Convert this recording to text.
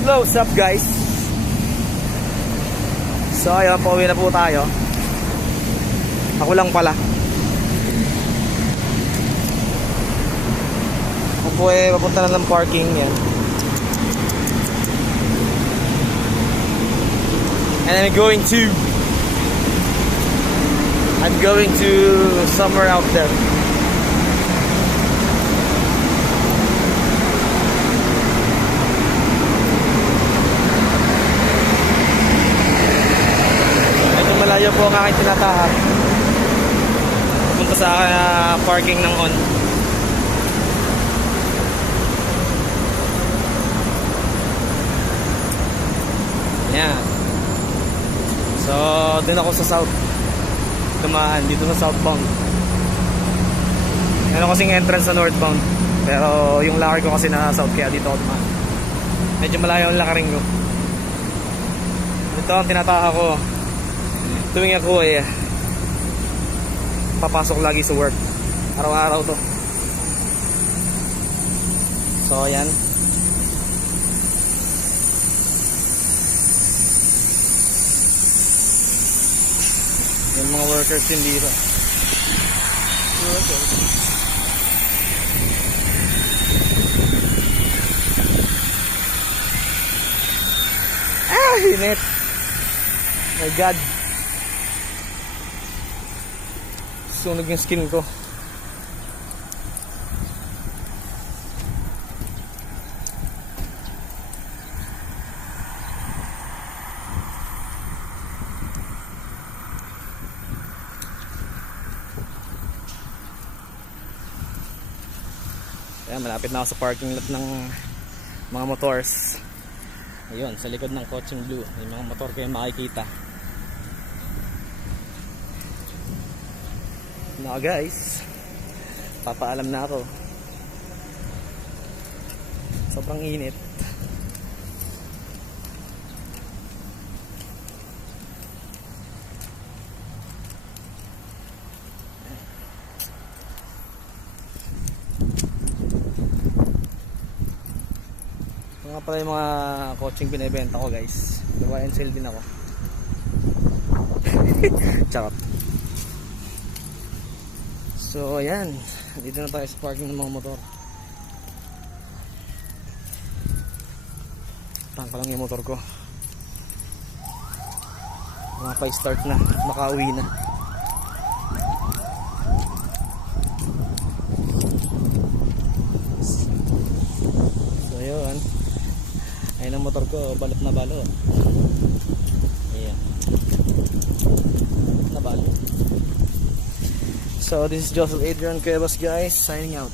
Hello, what's up guys? So ayun, pauwi na po tayo. Ako lang pala. Ako po papunta na ng parking yan. And I'm going to somewhere out there. Malayo po ang aking tinatahak papunta sa parking ng On. Yan. So dun ako sa south dumaan, dito sa southbound. Meron kasing entrance sa northbound, pero yung lakar ko kasi na south, kaya dito ako dumaan. Medyo malayo ang lakarin ko. Ito ang tinatahak ko tuwing ako papasok lagi sa work. Araw-araw to. So ayan. Yung mga workers din dito. Init. My God. Sunog yung skin ko. Ayan, malapit na ako sa parking lot ng mga motors. Ayun, sa likod ng kotseng blue may mga motor kayo makikita. No guys, papaalam na ako. Sobrang init. Mga pala yung mga coaching binibenta ko guys. Buy and sell din ako. Charot. So ayan, dito na tayo sa parking ng mga motor. Tangka lang yung motor ko. Mapa-start na, makauwi na. So ayun, ayun ang motor ko, balot na balot. Ayan, na balot. So this is Joseph Adrian Cuevas guys, signing out.